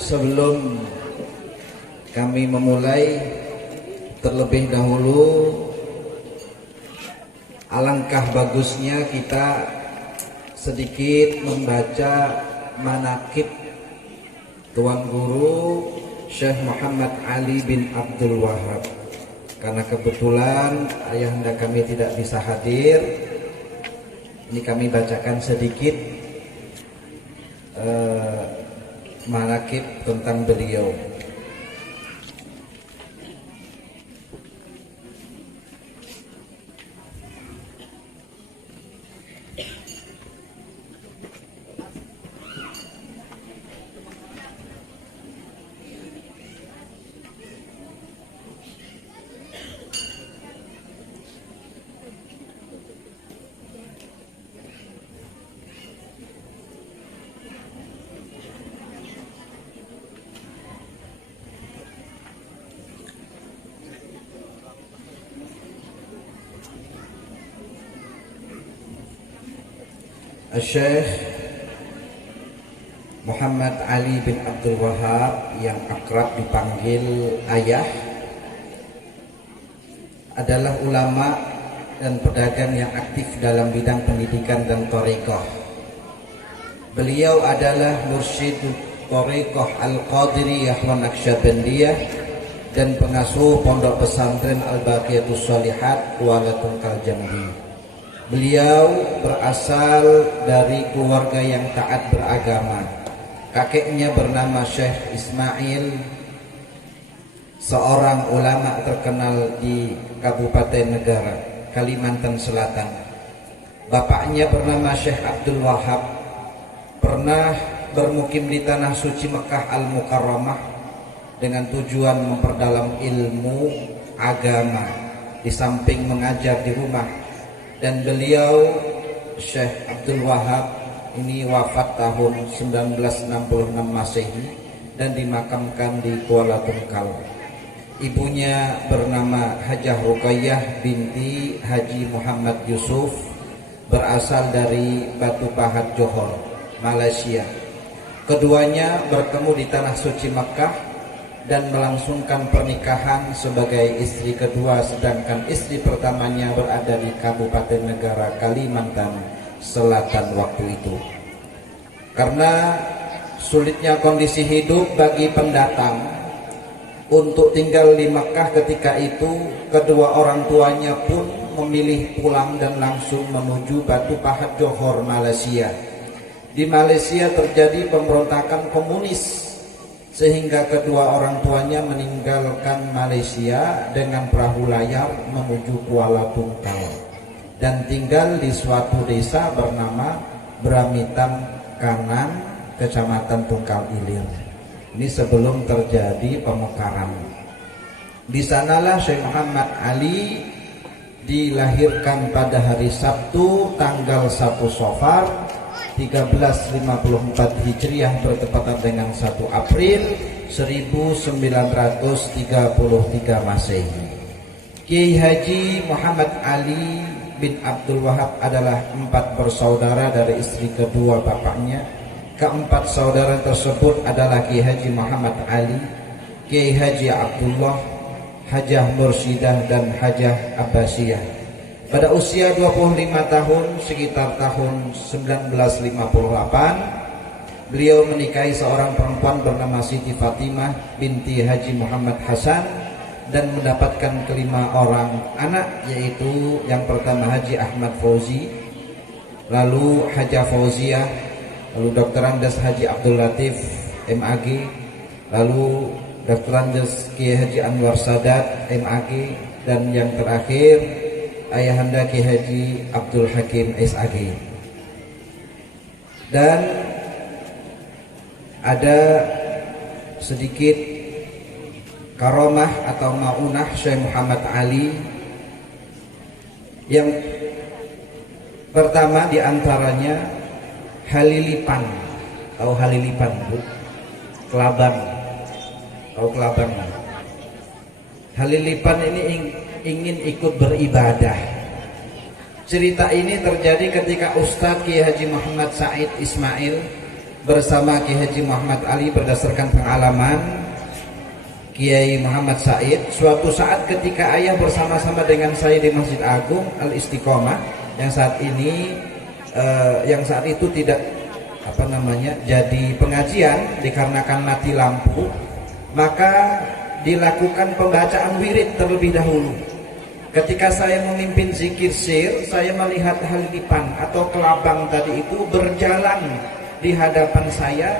Sebelum kami memulai, terlebih dahulu alangkah bagusnya kita sedikit membaca manaqib Tuan Guru Syekh Muhammad Ali bin Abdul Wahab. Karena kebetulan ayahanda kami tidak bisa hadir, ini kami bacakan sedikit manaqib tentang beliau. Syekh Muhammad Ali bin Abdul Wahab yang akrab dipanggil Ayah adalah ulama dan pedagang yang aktif dalam bidang pendidikan dan thariqah. Beliau adalah mursyid thariqah Al-Qadiriyah wa Naqsyabandiyah dan pengasuh pondok pesantren Al-Baqiyatus Shalihat Kuala Tungkal Jambi. Beliau berasal dari keluarga yang taat beragama. Kakeknya bernama Syekh Ismail, seorang ulama terkenal di Kabupaten Negara, Kalimantan Selatan. Bapaknya bernama Syekh Abdul Wahab, pernah bermukim di tanah suci Mekah Al-Mukarramah dengan tujuan memperdalam ilmu agama di samping mengajar di rumah. Dan beliau Syekh Abdul Wahab ini wafat tahun 1966 Masehi dan dimakamkan di Kuala Tungkal. Ibunya bernama Hajah Ruqayyah binti Haji Muhammad Yusuf, berasal dari Batu Pahat Johor, Malaysia. Keduanya bertemu di tanah suci Makkah dan melangsungkan pernikahan sebagai istri kedua, sedangkan istri pertamanya berada di Kabupaten Negara, Kalimantan Selatan waktu itu. Karena sulitnya kondisi hidup bagi pendatang untuk tinggal di Makkah ketika itu, kedua orang tuanya pun memilih pulang dan langsung menuju Batu Pahat Johor, Malaysia. Di Malaysia terjadi pemberontakan komunis, sehingga kedua orang tuanya meninggalkan Malaysia dengan perahu layar menuju Kuala Tungkal dan tinggal di suatu desa bernama Bramitan Kanan, Kecamatan Tungkal Ilir. Ini sebelum terjadi pemekaran. Di sanalah Syekh Muhammad Ali dilahirkan pada hari Sabtu tanggal 1 Safar 1354 Hijriah bertepatan dengan 1 April 1933 Masehi. Kiai Haji Muhammad Ali bin Abdul Wahab adalah 4 bersaudara dari istri kedua bapaknya. Keempat saudara tersebut adalah Kiai Haji Muhammad Ali, Kiai Haji Abdullah, Hajah Mursyidah dan Hajah Abbasiyah. Pada usia 25 tahun, sekitar tahun 1958, beliau menikahi seorang perempuan bernama Siti Fatimah binti Haji Muhammad Hasan dan mendapatkan 5 orang anak, yaitu yang pertama Haji Ahmad Fauzi, lalu Hajah Fauziah, lalu Dr. Andes Haji Abdul Latif MAG, lalu Dr. Andes Kiai Haji Anwar Sadat MAG, dan yang terakhir Ayahanda Kiai Haji Abdul Hakim SAG. Dan ada sedikit karomah atau maunah Syekh Muhammad Ali. Yang pertama diantaranya Halilipan. Tahu Halilipan, Bu? Kelabang. Tahu Kelabang? Halilipan ini ingin ikut beribadah. Cerita ini terjadi ketika Ustadz Kiai Haji Muhammad Said Ismail bersama Kiai Haji Muhammad Ali berdasarkan pengalaman Kiai Muhammad Said. Suatu saat ketika ayah bersama-sama dengan saya di Masjid Agung Al Istiqomah yang saat itu tidak jadi pengajian dikarenakan mati lampu, maka dilakukan pembacaan wirid terlebih dahulu. Ketika saya memimpin zikir sir, saya melihat halipan atau kelabang tadi itu berjalan di hadapan saya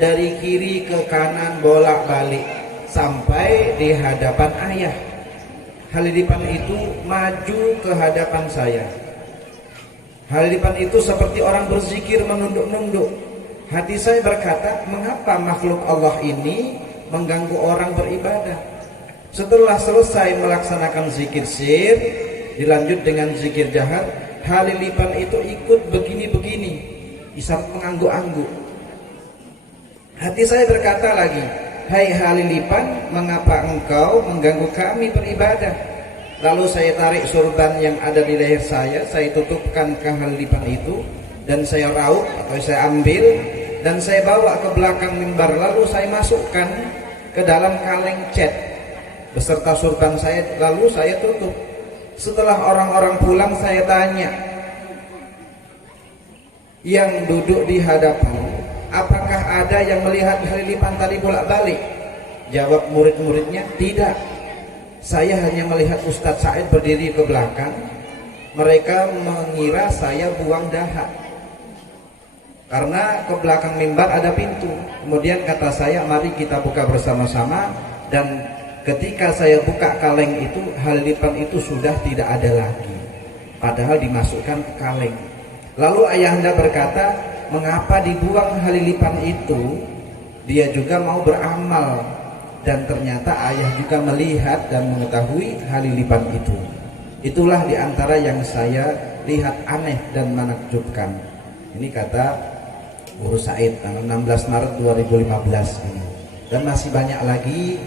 dari kiri ke kanan bolak-balik sampai di hadapan ayah. Halipan itu maju ke hadapan saya. Halipan itu seperti orang berzikir menunduk-nunduk. Hati saya berkata, mengapa makhluk Allah ini mengganggu orang beribadah? Setelah selesai melaksanakan zikir sir, dilanjut dengan zikir jahar, halipan itu ikut begini-begini, isap mengangguk-angguk. Hati saya berkata lagi, hai halipan, mengapa engkau mengganggu kami beribadah? Lalu saya tarik sorban yang ada di leher saya tutupkan ke halipan itu, dan saya raup atau saya ambil, dan saya bawa ke belakang mimbar, lalu saya masukkan ke dalam kaleng cat beserta sorban saya, lalu saya tutup. Setelah orang-orang pulang, saya tanya yang duduk di hadapan, apakah ada yang melihat halipan tadi bolak-balik? Jawab murid-muridnya, tidak. Saya hanya melihat Ustadz Said berdiri ke belakang. Mereka mengira saya buang dahak karena ke belakang mimbar ada pintu. Kemudian kata saya, mari kita buka bersama-sama. Dan ketika saya buka kaleng itu, halipan itu sudah tidak ada lagi, padahal dimasukkan ke kaleng. Lalu ayahanda berkata, mengapa dibuang halipan itu? Dia juga mau beramal, dan ternyata ayah juga melihat dan mengetahui halipan itu. Itulah diantara yang saya lihat aneh dan menakjubkan. Ini kata Guru Said tanggal 16 Maret 2015 ini. Dan masih banyak lagi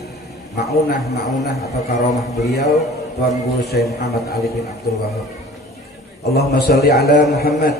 ma'unah atau karomah beliau Tuan Guru Syekh Muhammad Ali bin Abdul Wahab. Allahumma sholli ala Muhammad